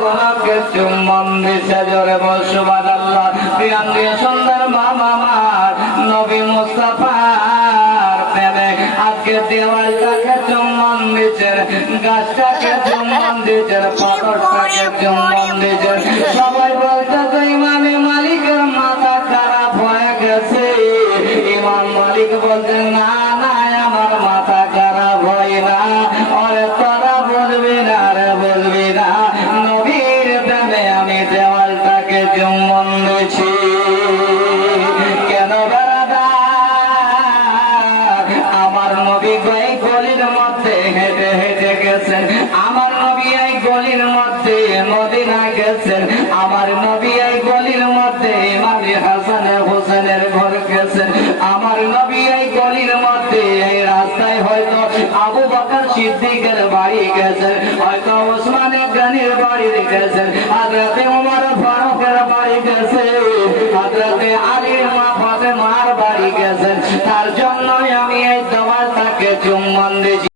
কোনকে চুম্বন দিছে জোরে বল সুবহানাল্লাহ। প্রিয় সুন্দর মামার নবী মুস্তাফার প্রেমে আজকে দেওয়ালটাকে চুম্বন দিছে, গাছটাকে চুম্বন দিছে, পাথরটাকে চুম্বন দিছে। সবাই বলতে ইমামে মালিকের মাথা খারাপ হয়ে গেছে। ইমাম মালিক বলতে না না, আমার মাথা খারাপ হয় না। আরে তোরা বলবি না, রে বলবি না, নবীর প্রেমে আমি দেওয়ালটাকে চুম্বন দিয়েছি। কেন বেড়াদার? আমার নবী এই গলির মধ্যে হেঁটে হেঁটে গেছেন। আমার নবী এই গলির মধ্যে মদিনা গেছেন। আমার নবী এই গলির মধ্যে ইমামে হাসান হোসেনের ঘর গেছেন। আমার নবী এই গলির মধ্যে এই রাস্তায় হয়তো আবু বকর সিদ্দিকের বাড়ি গেছেন, হয়তো ওসমানে গনির বাড়ি গেছেন, হযরতে ওমর ফারুকের বাড়ি গেছেন, হযরতে আলীর মা ফাতেমার বাড়ি গেছেন। তার জন্যই আমি এই দেওয়ালটাকে চুম্বন দিয়েছি।